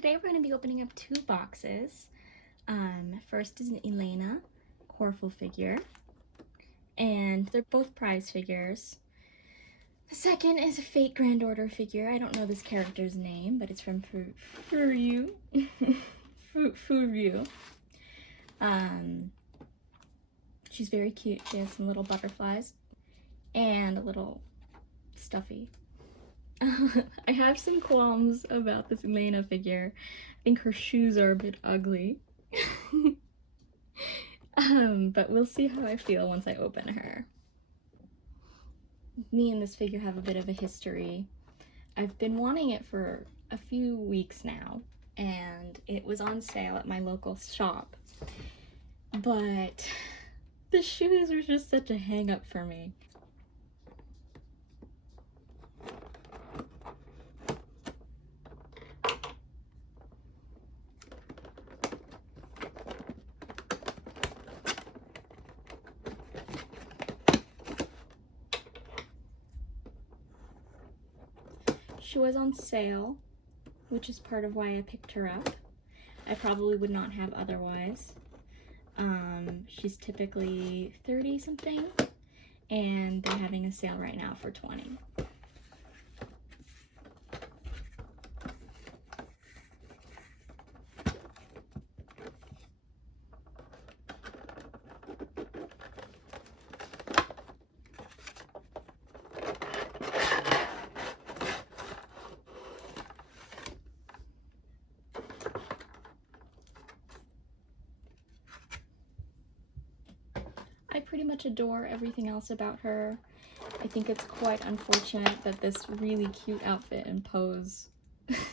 today we're going to be opening up two boxes. First is an Elaina Coreful figure, and they're both prize figures. The second is a Fate Grand Order figure. I don't know this character's name, but it's from Furyu. Furyu. She's very cute. She has some little butterflies and a little stuffy. I have some qualms about this Elaina figure. I think her shoes are a bit ugly. But we'll see how I feel once I open her. Me and this figure have a bit of a history. I've been wanting it for a few weeks now, and it was on sale at my local shop. But the shoes were just such a hang-up for me. She was on sale, which is part of why I picked her up. I probably would not have otherwise. She's typically 30 something, and they're having a sale right now for 20. I pretty much adore everything else about her. I think it's quite unfortunate that this really cute outfit and pose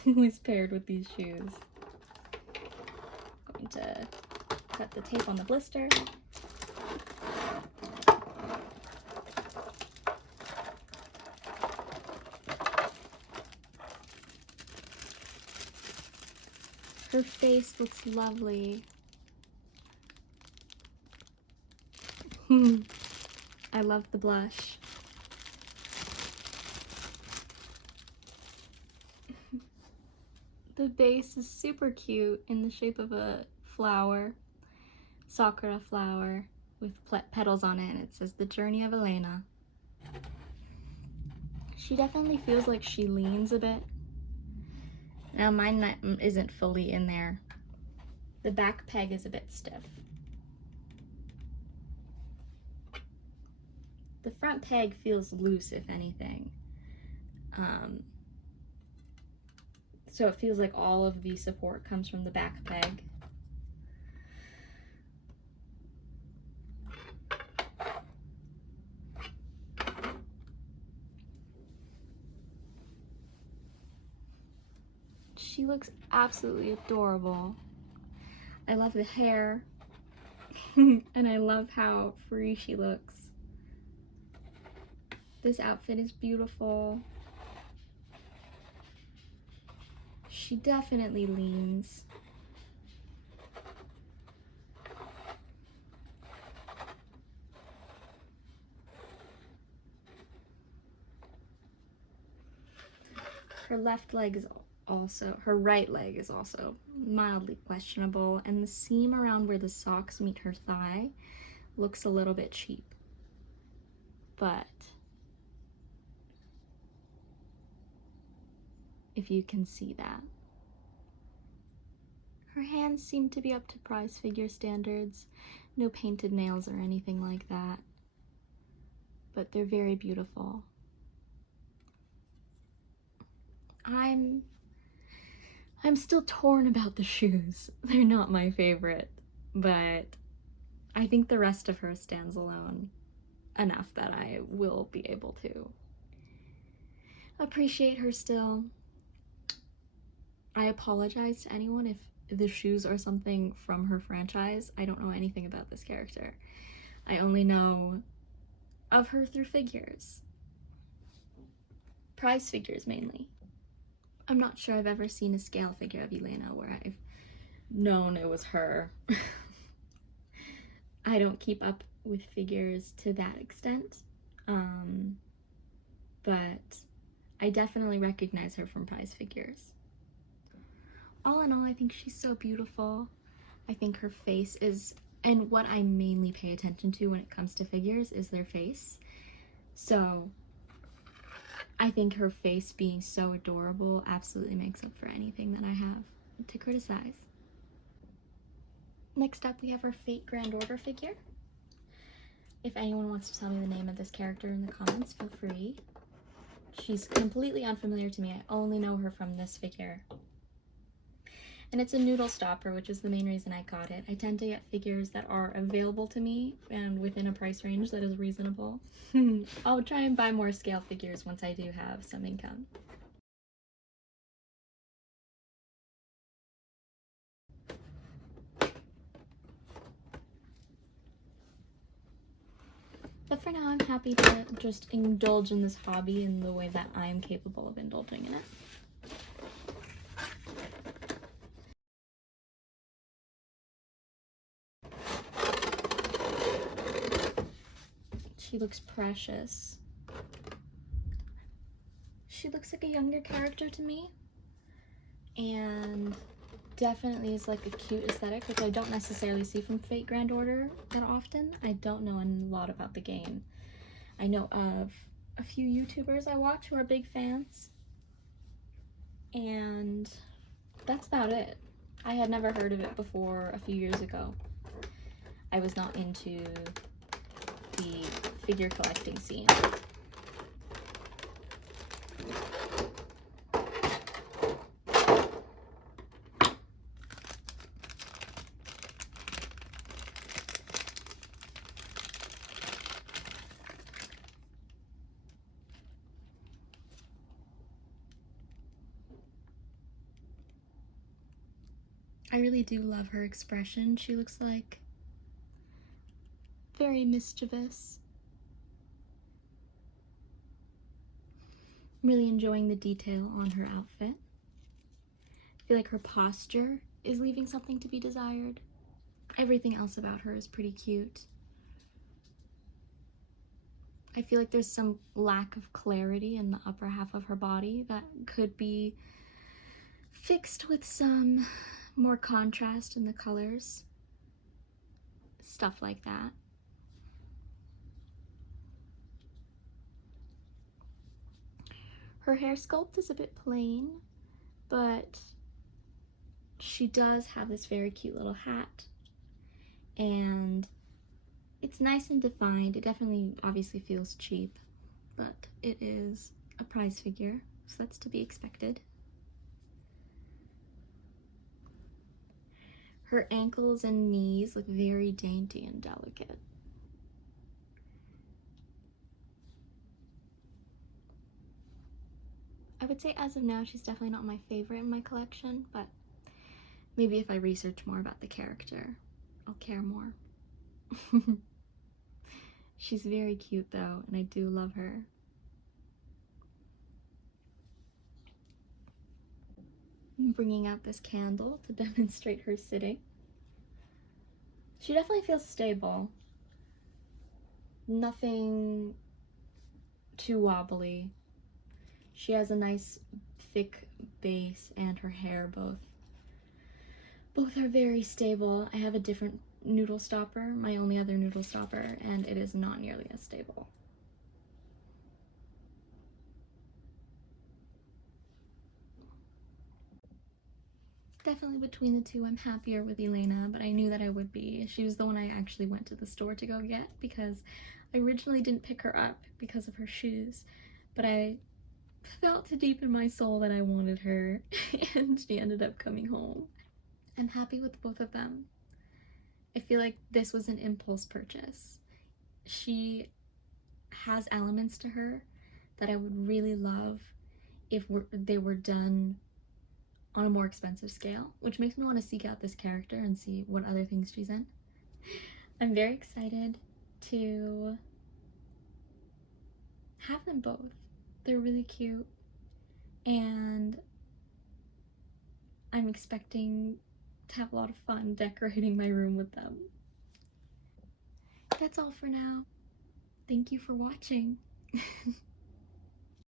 was paired with these shoes. I'm going to cut the tape on the blister. Her face looks lovely. I love the blush. The base is super cute in the shape of a flower, sakura flower with petals on it, and it says The Journey of Elaina. She definitely feels like she leans a bit. Now mine isn't fully in there. The back peg is a bit stiff. The front peg feels loose, if anything. So it feels like all of the support comes from the back peg. She looks absolutely adorable. I love the hair, and I love how free she looks. This outfit is beautiful. She definitely leans. Her left leg is also, her right leg is also mildly questionable, and the seam around where the socks meet her thigh looks a little bit cheap. But if you can see that. Her hands seem to be up to prize figure standards. No painted nails or anything like that. But they're very beautiful. I'm still torn about the shoes. They're not my favorite, but I think the rest of her stands alone enough that I will be able to appreciate her still. I apologize to anyone if the shoes are something from her franchise. I don't know anything about this character. I only know of her through figures. Prize figures, mainly. I'm not sure I've ever seen a scale figure of Elaina where I've known it was her. I don't keep up with figures to that extent, but I definitely recognize her from prize figures. all in all, I think she's so beautiful. I think her face is, and what I mainly pay attention to when it comes to figures is their face. So I think her face being so adorable absolutely makes up for anything that I have to criticize. Next up, we have our Fate Grand Order figure. If anyone wants to tell me the name of this character in the comments, feel free. She's completely unfamiliar to me. I only know her from this figure. And it's a noodle stopper, which is the main reason I got it. I tend to get figures that are available to me and within a price range that is reasonable. I'll try and buy more scale figures once I do have some income. But for now, I'm happy to just indulge in this hobby in the way that I am capable of indulging in it. She looks precious. She looks like a younger character to me, and definitely is like a cute aesthetic, which I don't necessarily see from Fate Grand Order that often. I don't know a lot about the game. I know of a few YouTubers I watch who are big fans, and that's about it. I had never heard of it before a few years ago. I was not into the figure collecting scene. I really do love her expression. She looks like very mischievous. I'm really enjoying the detail on her outfit. I feel like her posture is leaving something to be desired. Everything else about her is pretty cute. I feel like there's some lack of clarity in the upper half of her body that could be fixed with some more contrast in the colors. Stuff like that. Her hair sculpt is a bit plain, but she does have this very cute little hat, and it's nice and defined. It definitely obviously feels cheap, but it is a prize figure, so that's to be expected. Her ankles and knees look very dainty and delicate. I would say as of now, she's definitely not my favorite in my collection, but maybe if I research more about the character, I'll care more. She's very cute though, and I do love her. I'm bringing out this candle to demonstrate her sitting. She definitely feels stable. Nothing too wobbly. She has a nice thick base, and her hair both are very stable. I have a different noodle stopper, my only other noodle stopper, and it is not nearly as stable. Definitely between the two, I'm happier with Elaina, but I knew that I would be. She was the one I actually went to the store to go get, because I originally didn't pick her up because of her shoes, but I felt deep in my soul that I wanted her, and she ended up coming home. I'm happy with both of them. I feel like this was an impulse purchase. She has elements to her that I would really love if they were done on a more expensive scale, which makes me want to seek out this character and see what other things she's in. I'm very excited to have them both. They're really cute, and I'm expecting to have a lot of fun decorating my room with them. That's all for now. Thank you for watching.